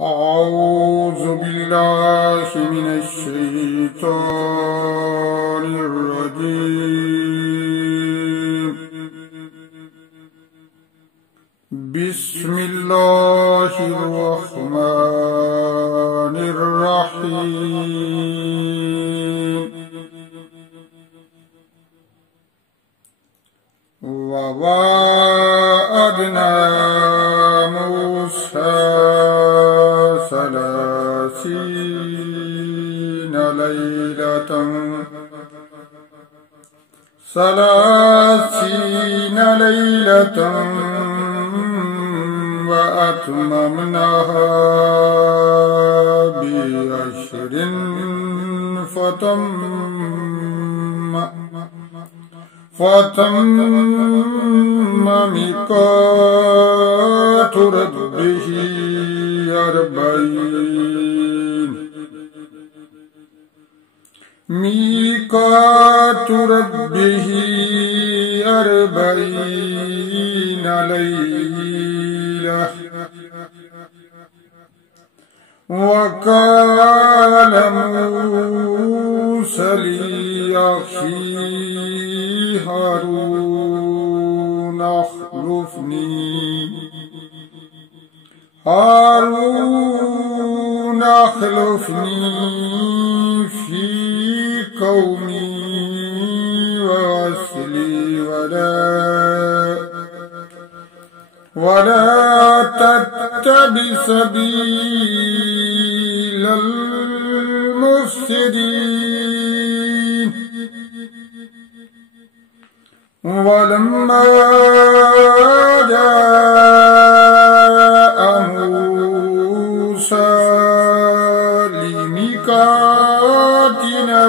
أعوذ بالله من الشيطان الرجيم. بسم الله الرحمن الرحيم. وواعدنا موسى 30 ليلة وأتممناها ب10 فتم ميقات ربه 40 ليلة. وقال موسى لأخيه هارون اخلفني في قومي وأصلي ولا تتبع سبيل المفسدين. ولما جاء موسى لميقاتنا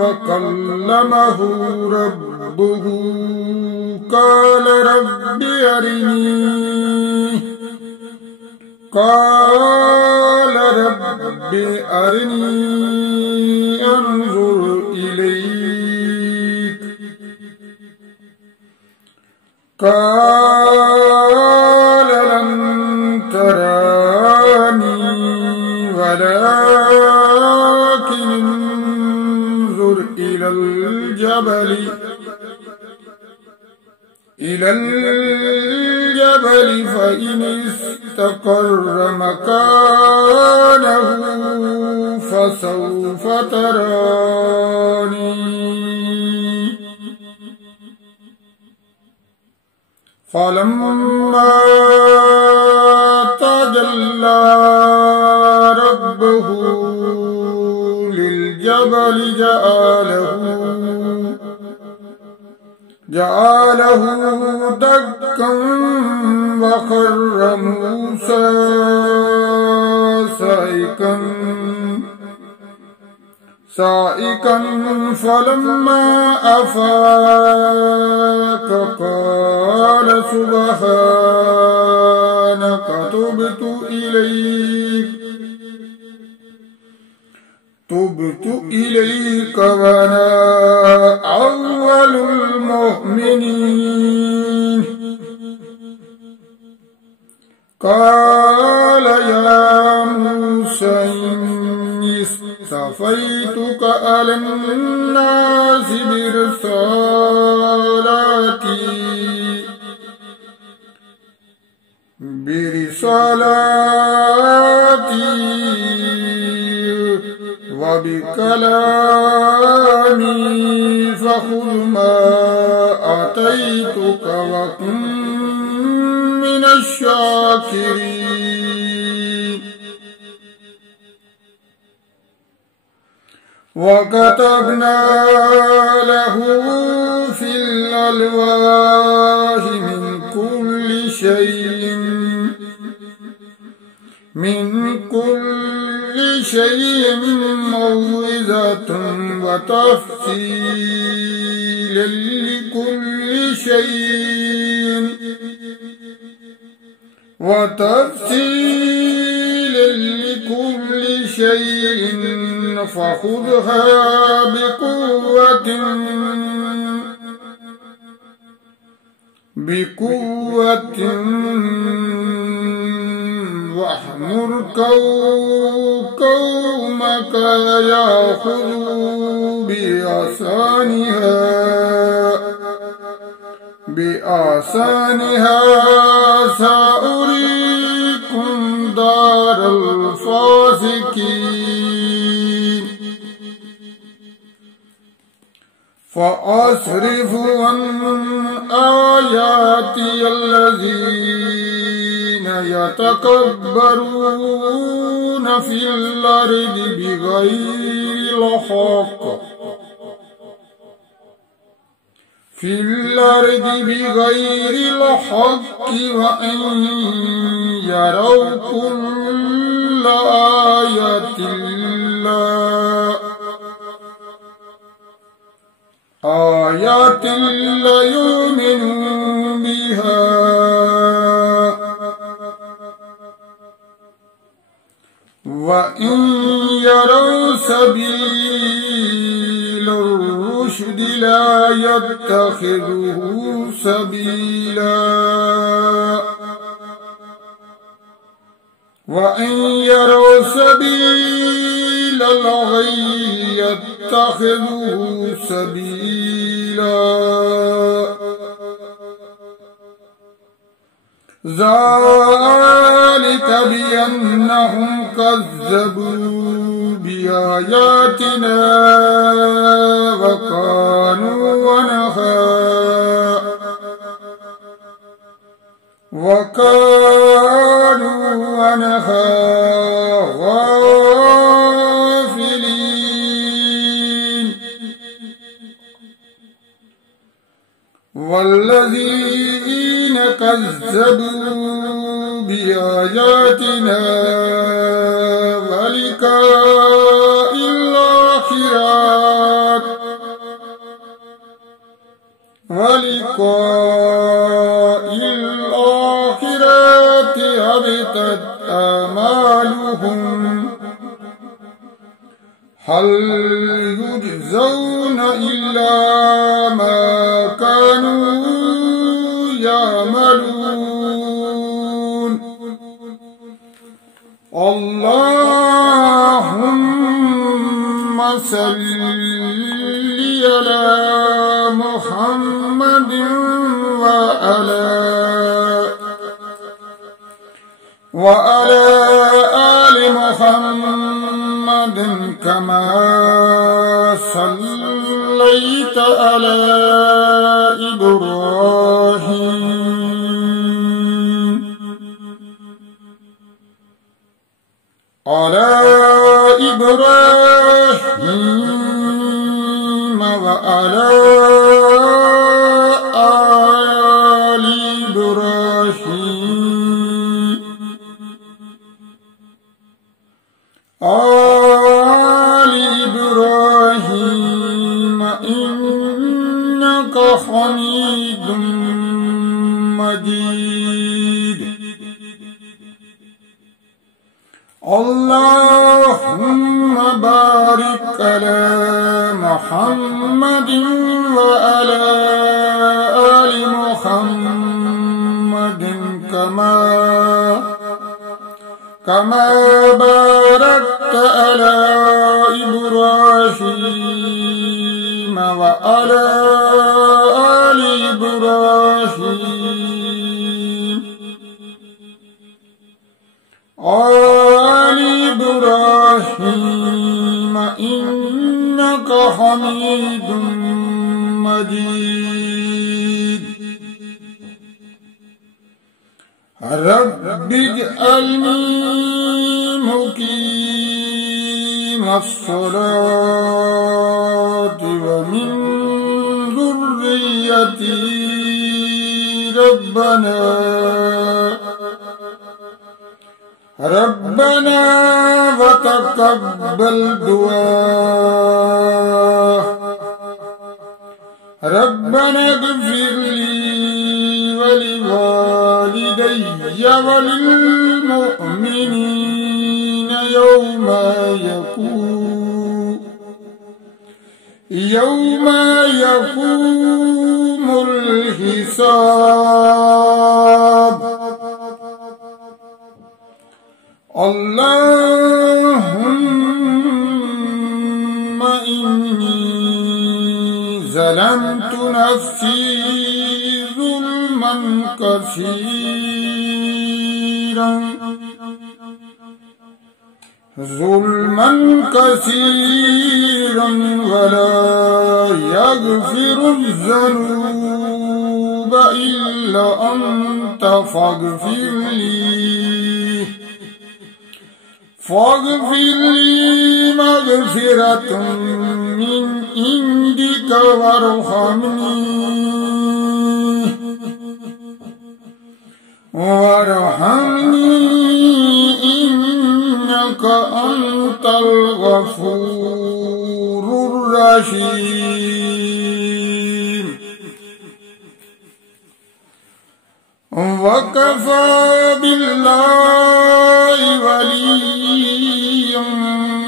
وكلمه ربه قال رب أرني أنظر إليك. قال لن تراني ولكن انظر إلى الجبل فإن استقر مكانه فسوف تراني. فلما تجلى ربه للجبل جعله دكا وخر موسى صائقا فلما أفاق قال سبحانك تبت إليك وأنا أول المؤمنين. قال يا موسى إني اصطفيتك على الناس برسالاتي وبكلامي فخذ ما آتيتك وكن من الشاكرين. وكتبنا له في الألواح من كل شيء موعظة وتفصيلا لكل شيء فخذها بقوة بقوة واحمر قومك يأخذوا بأحسنها سأريكم دار الفاسقين فأصرف عن آياتي الذين يتكبرون في الأرض بغير الحق وإن يروا كل آية لا يؤمنوا بها وإن يروا سبيل الرشد لا يتخذه سبيلا وإن يروا سبيل الغي يتخذه سبيلا ذلك بأنهم كذبوا بآياتنا وكانوا عنها غافلين والذين كذبوا بآياتنا ولقاء الآخرة هبطت أعمالهم هل يجزون إلا ما كانوا يعملون اللهم صل على محمد وعلى آل محمد كما صليت على إبراهيم وعلى آل إبراهيم إنك حميد مجيد اللهم بارك على محمد وعلى آل محمد كما باركت على إبراهيم وعلى آل إبراهيم إنك حميد مجيد رب اجعلني مقيم الصلاة ومن ذريتي ربنا وتقبل دعاء ربنا اغفر لي ولوالدي وللمؤمنين يوم يقوم الحساب اللهم إني ظلمت نفسي ظلما كثيرا ولا يغفر الذنوب إلا أنت فاغفر لي مغفرة من عندك وارحمني إنك أنت الغفور الرحيم وكفى بالله وليا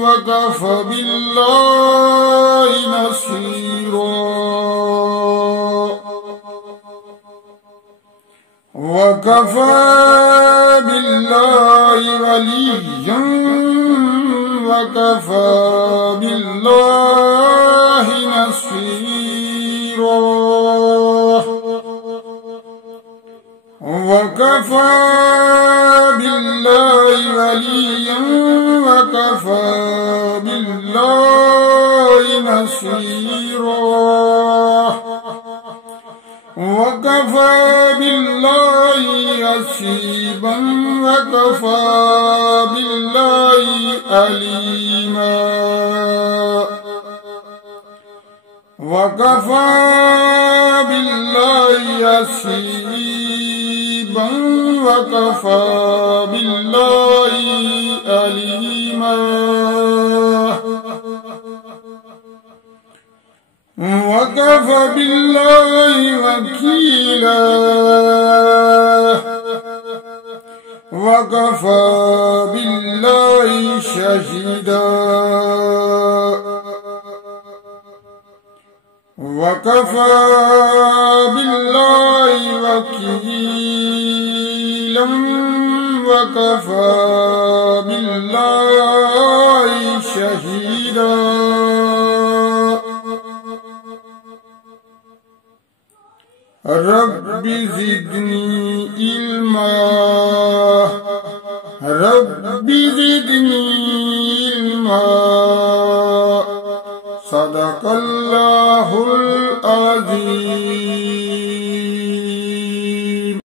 وكفى بالله نصيرا وكفى بالله وليا وكفى بالله نصيرا وكفى بالله وليا وكفى بالله نصيرا وكفى بالله حسيبا وكفى بالله عليما وكفى بالله حسيبا وكفى بالله عليما وكفى بالله وكيلا وكفى بالله شهيدا وكفى بالله وكيلا وكفى بالله شهيدا رب زدني علما رب زدني علما صدق الله العظيم